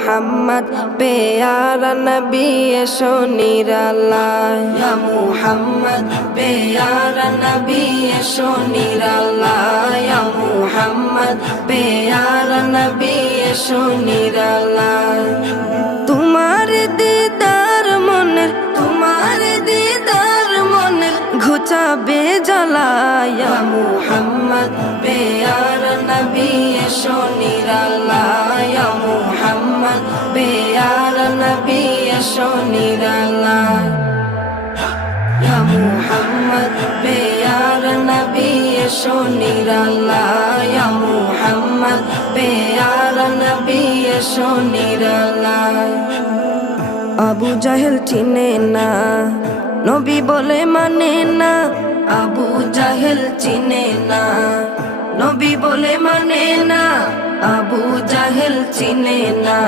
মুহাম্মদ প্যারা নবী এসো নিরালায়, ইয়া মুহাম্মদ প্যারা নবী এসো নিরালায়, ইয়া মুহাম্মদ প্যারা নবী এসো নিরালায়। তোমার দিদার মনের, তোমার দিদার মনের ঘুচাবে জ্বালায়, ইয়া মুহাম্মদ প্যারা নবী এসো নিরালায়, ইয়া মুহাম্মদ প্যারা নবী এসো নিরালায়, ইয়া মুহাম্মদ প্যারা নবী এসো নিরালায়, ইয়া মুহাম্মদ প্যারা নবী এসো নিরালায়। আবু জাহেল চিনে না, নবী বলে মানে না, আবু জাহেল চিনে না, নবী বলে মানে না, আবু জাহেল চিনে না।